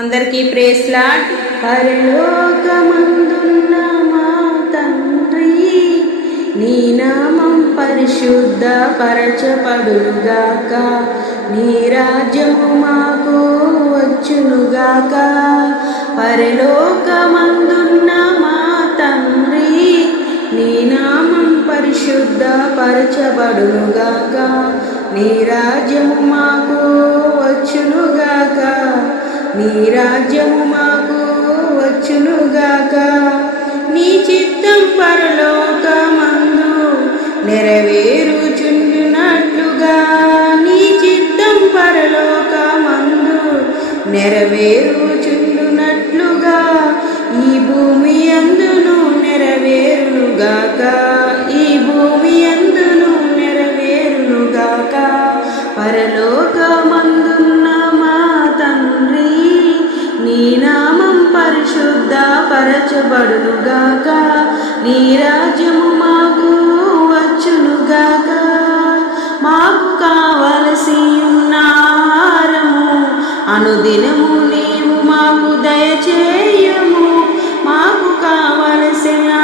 అందరికీ ప్రేస్లాడ్ పరలోకమందున్న మా తండ్రి నీ నామం పరిశుద్ధ పరచపడుగాక నీ రాజ్యము మాకు వచ్చునుగాక. పరలోకమందున్న మా తండ్రి నీ నామం పరిశుద్ధ పరచబడుగాక నీ రాజ్యము మాకు వచ్చునుగాక. నీ రాజ్యము మాకు వచ్చునుగాక. నీ చిత్తం పరలోకమందు నెరవేరుచుండునట్లుగా. నీ చిత్తం పరలోకమందు నెరవేరుచుండునట్లుగా. ఈ భూమి అందును నెరవేరునుగాక. ఈ భూమి అందును నెరవేరునుగాక. పరలోక నామం పరిశుద్ధ పరచబడునుగాక. నీ రాజ్యము మాకు వచ్చునుగాక. మాకు కావలసి ఉన్న ఆహారము అనుదినము నీవు మాకు దయచేయము. మాకు కావలసిన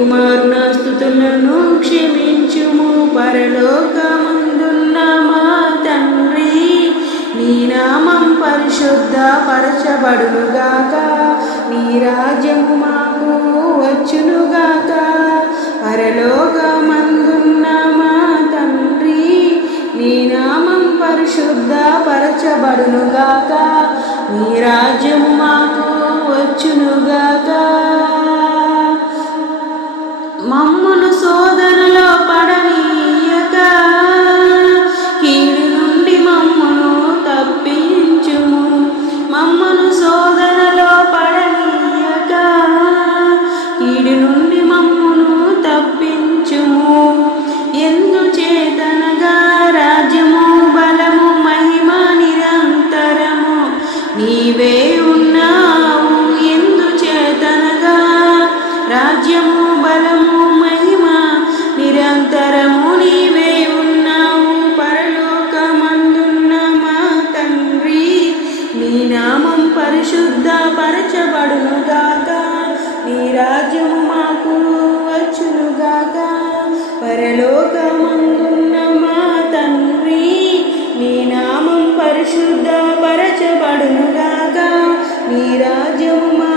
నీవు స్థుతులను క్షమించుము. పరలోకముందున్న మా తండ్రి నీ నామం పరిశుద్ధ పరచబడునుగాక. నీ రాజ్యము మాకు వచ్చునుగాక. పరలోకమందున్న మా తండ్రి నీ నామం పరిశుద్ధ పరచబడునుగాక. నీ రాజ్యము మమ్మును పరిశుద్ధపరచబడునుగాక. నీ రాజ్యము మాకు వచ్చునుగాక. పరలోకమందున్న మా తండ్రి నీ నామం పరిశుద్ధపరచబడునుగాక. నీ రాజ్యము మాకు నీ రాజ్యము